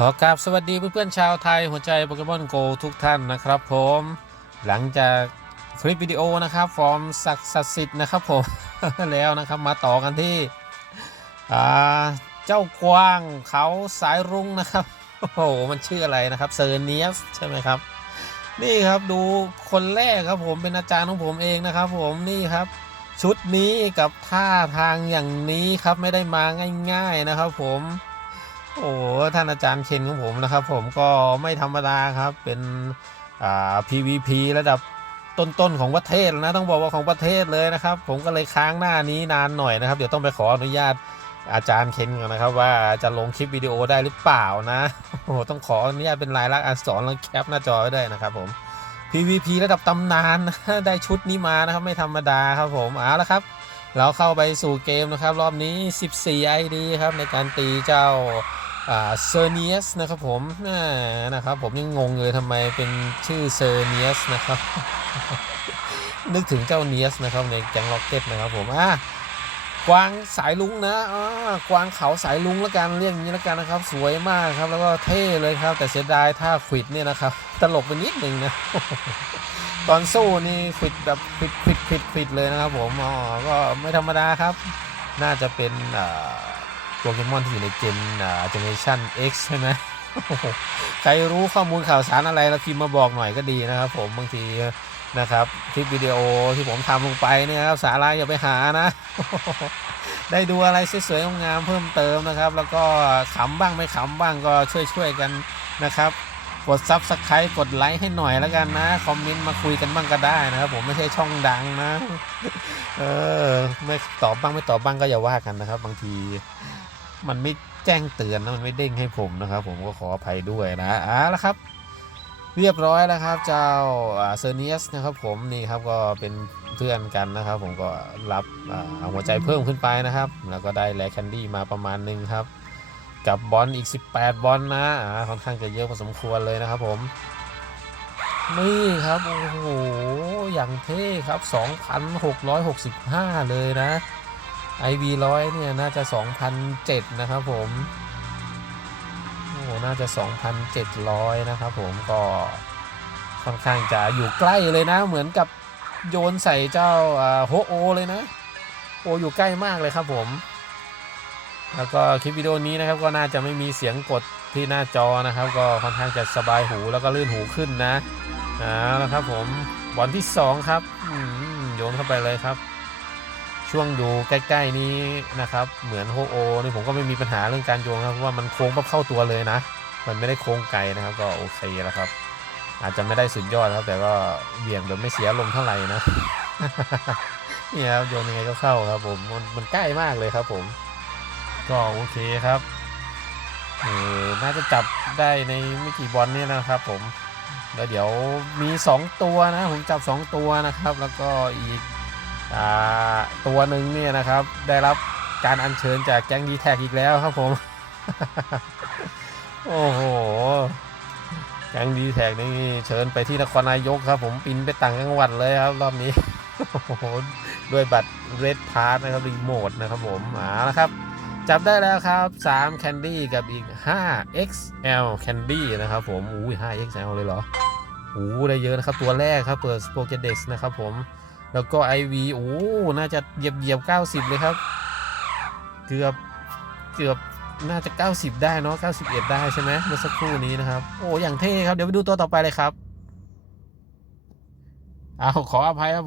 ขอกราบสวัสดีเพื่อนๆชาวไทยหัวใจโปเกมอนโกทุกท่านนะครับผม หลังจากคลิปวิดีโอนะครับฟอร์มศักดิ์สิทธิ์นะครับผมแล้วนะครับมาต่อกันที่เจ้ากวางเขาสายรุ้งนะครับโอ้โหมันชื่ออะไรนะครับเซอร์เนียสใช่ไหมครับ นี่ครับดูคนแรกครับผมเป็นอาจารย์ของผมเองนะครับผมนี่ครับ ชุดนี้กับท่าทางอย่างนี้ครับไม่ได้มาง่าย ๆนะครับผม โอ้ท่านอาจารย์เคนของผมนะครับ ผมก็ไม่ธรรมดาครับเป็นอ่า PVP ระดับต้นๆของประเทศนะต้องบอกว่าของประเทศเลยนะครับ ผมก็เลยค้างหน้านี้นานหน่อยนะครับ เดี๋ยวต้องไปขออนุญาตอาจารย์เคนก่อนนะครับ ว่าจะลงคลิปวิดีโอได้หรือเปล่านะโอ้โหต้องขออนุญาตเป็นลายลักษณ์อักษรแล้วแคปหน้าจอไว้ได้วยนะครับผม PVP ระดับตำนานนะได้ชุดนี้มานะครับไม่ธรรมดาครับผมเอาละครับ เราเข้าไปสู่เกมนะครับ รอบนี้ 14 ID ครับในการตีเจ้า เซอร์เนียสนะครับผมนะครับผมยังงงเลยทำไมเป็นชื่อเซอร์เนียสนะครับ นึกถึงเจ้าเนียสนะครับในแก๊งล็อกเก็ตนะครับผมอะกวางสายลุงนะอกวางเขาสายลุงแล้วกันเรียกอย่างนี้แล้วกันนะครับ สวยมากครับแล้วก็เท่เลยครับ แต่เสียดายท่าขวิดเนี่ยนะครับ ตลกไปนิดนึงนะตอนสู้นี่ขวิดแบบขวิดขวิดขวิดขวิดเลยนะครับผมอ๋อก็ไม่ธรรมดาครับ น่าจะเป็นอ่า โปเกมอนที่อยู่ในเจนอ่าเจเนอเรชั่น X ใช่ไหมใครรู้ข้อมูลข่าวสารอะไรแล้วพิมพ์มาบอกหน่อยก็ดีนะครับผมบางทีนะครับคลิปวิดีโอที่ผมทำลงไปเนี่ยครับสาระอย่าไปหานะ ได้ดูอะไรสวยๆงามๆเพิ่มเติมนะครับ แล้วก็ขำบ้างไม่ขำบ้างก็ช่วยๆกันนะครับ กดซับสไครต์กดไลค์ให้หน่อยแล้วกันนะ คอมเมนต์มาคุยกันบ้างก็ได้นะครับ ผมไม่ใช่ช่องดังนะ เออไม่ตอบบ้างไม่ตอบบ้างก็อย่าว่ากันนะครับ บางทีมันไม่แจ้งเตือนนะมันไม่เด้งให้ผมนะครับ ผมก็ขออภัยด้วยนะอะแล้วครับ เรียบร้อยแล้วครับ เจ้าเซอร์เนียสนะครับ ผมนี่ครับก็เป็นเพื่อนกันนะครับ ผมก็รับหัวใจเพิ่มขึ้นไปนะครับ แล้วก็ได้แลแคนดี้มาประมาณหนึงครับ กับบอลอีก 18 บอลนะอ่าค่อนข้างจะเยอะพอสมควรเลยนะครับผม นี่ครับ โอ้โห อย่างเท่ครับ 2,665 เลยนะ IV ร้อยเนี่ย น่าจะ 2,007 นะครับผม โอ้โหน่าจะ 2,700 นะครับผม ก็ค่อนข้างจะอยู่ใกล้เลยนะ เหมือนกับโยนใส่เจ้าโฮโอเลยนะ โออยู่ใกล้มากเลยครับผม แล้วก็คลิปวิดีโอนี้นะครับก็น่าจะไม่มีเสียงกดที่หน้าจอนะครับ ก็ค่อนข้างจะสบายหูแล้วก็ลื่นหูขึ้นนะเอาละครับผมบอลที่ 2 ครับโยนเข้าไปเลยครับ ช่วงอยู่ใกล้ ๆนี้นะครับ เหมือนโฮโอนี่ผมก็ไม่มีปัญหาเรื่องการโยนครับเพราะว่ามันโค้งปั๊บเข้าตัวเลยนะ มันไม่ได้โค้งไกลนะครับ ก็โอเคแล้วครับ อาจจะไม่ได้สุดยอดครับ แต่ก็เบี่ยงแบบไม่เสียลมเท่าไหร่นะเนี่ยครับโยนยังไงก็เข้าครับ ผมมันมันใกล้มากเลยครับผม ก็โอเคครับเออน่าจะจับได้ในไม่กี่บอลนี่นะครับผมแล้วเดี๋ยวมี 2 ตัวนะผมจับ 2 ตัวนะครับ แล้วก็อีกอตัวหนึ่งเนี่ยนะครับ ได้รับการอัญเชิญจากแก๊งดีแท็กอีกแล้วครับผม โอ้โหแก๊งดีแท็กนี่เชิญไปที่นครนายกครับผมบินไปต่างจังหวัดเลยครับ รอบนี้โอ้โหด้วยบัตร Red Pass นะครับรีโมทนะครับผมมาแล้วครับ จับได้แล้วครับ 3 Candy กับอีก 5 XL Candy นะครับผมอุ้ย5 XL เลยเหรอโอ้ได้เยอะนะครับ ตัวแรกครับเปิด Pokédex นะครับผมแล้วก็ IV โอ้น่าจะเหยียบเหยียบ90 เลยครับ เกือบเกือบน่าจะ 90 ได้เนาะ91 ได้ใช่ไหมเมื่อสักครู่นี้นะครับ โอ้อย่างเท่ครับ เดี๋ยวไปดูตัวต่อไปเลยครับเอาขออภัยครับ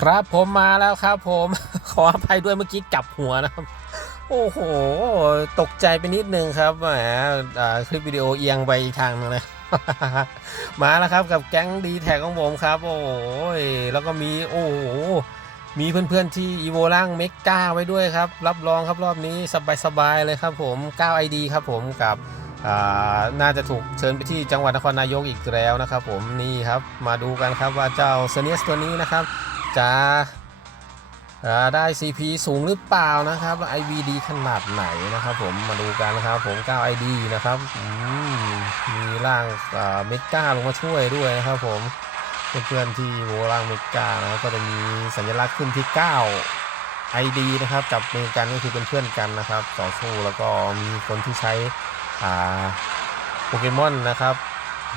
ครับผมมาแล้วครับผม ออภัยด้วยเมื่อกี้กลับหัวนะครับ โอ้โห ตกใจไปนิดนึงครับแหมคลิปวิดีโอเอียงไปอีกทางนึงนะมาแล้วครับกับแก๊งดีแท็กของผมครับ โอ้โหแล้วก็มีโอ้โหมีเพื่อนๆที่อีโวล่างเมกกาไว้ด้วยครับ รับรองครับรอบนี้สบายๆเลยครับผม9 ID ครับผมกับน่าจะถูกเชิญไปที่จังหวัดนครนายกอีกแล้วนะครับผมนี่ครับมาดูกันครับว่าเจ้าเซเนียสตัวนี้นะครับจะ ได้ CP สูงหรือเปล่านะครับ IVD ขนาดไหนนะครับ ผมมาดูกันนะครับผม 9 ID นะครับมีร่างเมกาลงมาช่วยด้วยนะครับผมเพื่อนๆที่โวร่างเมกานะครับก็จะมีสัญลักษณ์ขึ้นที่ 9 ID นะครับจับมือกันก็คือเป็นเพื่อนกันนะครับ ต่อสู้แล้วก็มีคนที่ใช้อ่าโปเกมอนนะครับ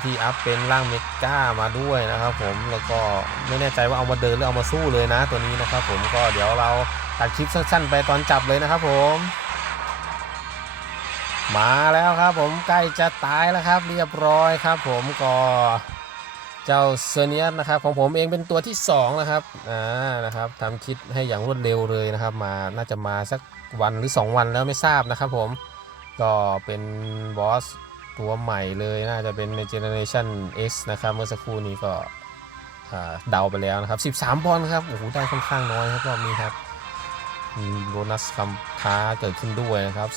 ที่อัพเป็นร่างเมกามาด้วยนะครับผมแล้วก็ไม่แน่ใจว่าเอามาเดินหรือเอามาสู้เลยนะตัวนี้นะครับผมก็เดี๋ยวเราตัดคลิปสั้นๆไปตอนจับเลยนะครับผม มาแล้วครับผมใกล้จะตายแล้วครับเรียบร้อยครับ ผมก็เจ้าเซเนียสนะครับของผมเองเป็นตัวที่2นะครับอ่านะครับทำคลิปให้อย่างรวดเร็วเลยนะครับมาน่าจะมาสักวันหรือ 2 วันแล้วไม่ทราบนะครับผมก็เป็นบอส ตัวใหม่เลยน่าจะเป็นในเจเนอเรชัน X นะครับเมื่อสักครู่นี้ก็เดาไปแล้วนะครับ 13 บอลครับ โอ้โห ได้ค่อนข้างน้อยครับรอบนี้ครับมีโบนัสคำท้าเกิดขึ้นด้วยนะครับ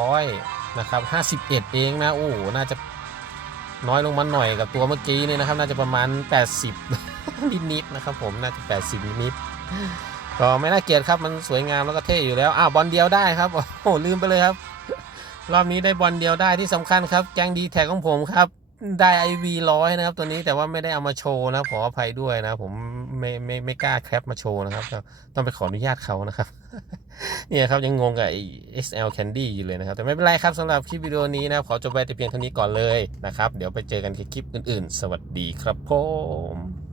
2,600 นะครับ 51 เองนะ โอ้โห น่าจะน้อยลงมาหน่อยกับตัวเมื่อกี้นี่นะครับ น่าจะประมาณ 80 นิดๆนะครับผม น่าจะ 80 นิดๆก็ไม่น่าเกลียดครับ มันสวยงามแล้วก็เท่อยู่แล้ว อ้าว บอลเดียวได้ครับ โอ้โห ลืมไปเลยครับ รอบนี้ได้บอลเดียวได้ที่สำคัญครับ แกงดีแท็กของผมครับ ได้ IV ร้อยนะครับ ตัวนี้แต่ว่าไม่ได้เอามาโชว์นะขออภัยด้วยนะ ผมไม่ไม่ไม่กล้าแคปมาโชว์นะครับ ต้องไปขออนุญาตเขานะครับ เนี่ยครับยังงงกับไอ้ XL Candy อยู่เลยนะครับ แต่ไม่เป็นไรครับสำหรับคลิปวิดีโอนี้นะขอจบไปแต่เพียงเท่านี้ก่อนเลยนะครับ เดี๋ยวไปเจอกันในคลิปอื่นๆ สวัสดีครับผม